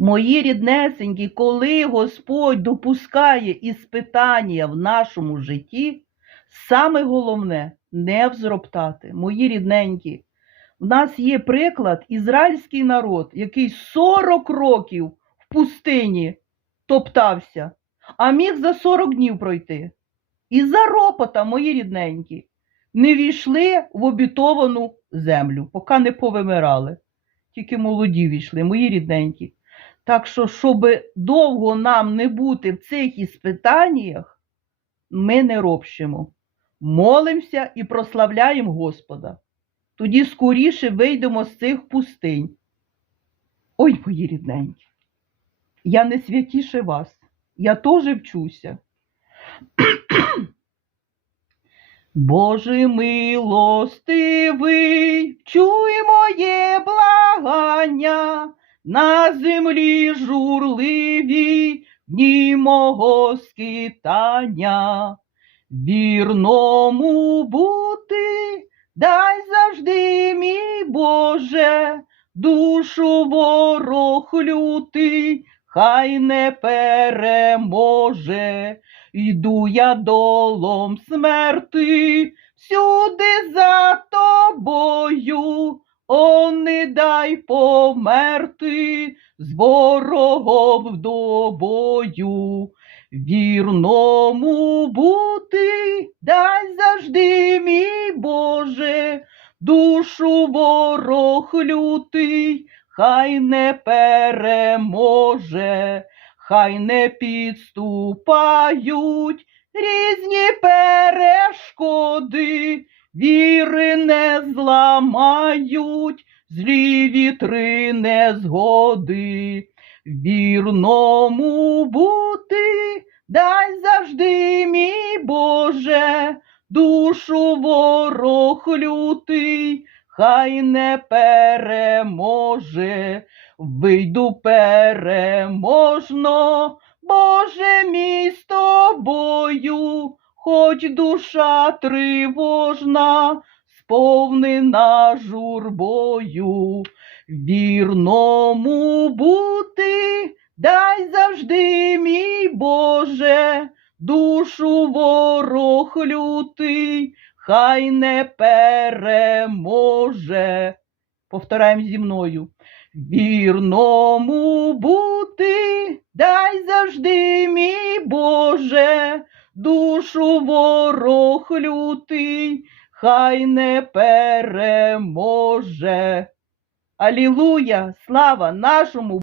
Мої ріднесенькі, коли Господь допускає іспитання в нашому житті, саме головне не взроптати. Мої рідненькі, в нас є приклад ізраїльський народ, який 40 років в пустині топтався, а міг за 40 днів пройти. І за ропота, мої рідненькі, не війшли в обітовану землю, поки не повимирали. Тільки молоді війшли, мої рідненькі. Так що, щоб довго нам не бути в цих іспитаннях, ми не ропщимо. Молимося і прославляємо Господа. Тоді скоріше вийдемо з цих пустинь. Ой, мої рідненькі, я не святіше вас, я теж вчуся. Боже милостивий, чуй моє благання, на землі журливій, дні мого скитання. Вірному бути, дай завжди, мій Боже, душу ворог лютий, хай не переможе. Йду я долом смерти, всюди за тобою, о, не дай померти з ворогом вдобою. Вірному бути, дай завжди, мій Боже, душу ворог лютий, хай не переможе. Хай не підступають різні перешкоди, віри не зламають, злі вітри незгоди. Вірному бути, дай завжди, мій Боже, душу ворог лютий, хай не переможе вийду переможно, Боже мій з тобою, хоч душа тривожна, сповнена журбою, вірному бути, дай завжди, мій Боже, душу ворог лютий, хай не переможе. Повторяємо зі мною. Вірному бути, дай завжди, мій Боже, душу ворог лютий, хай не переможе. Алілуя, слава нашому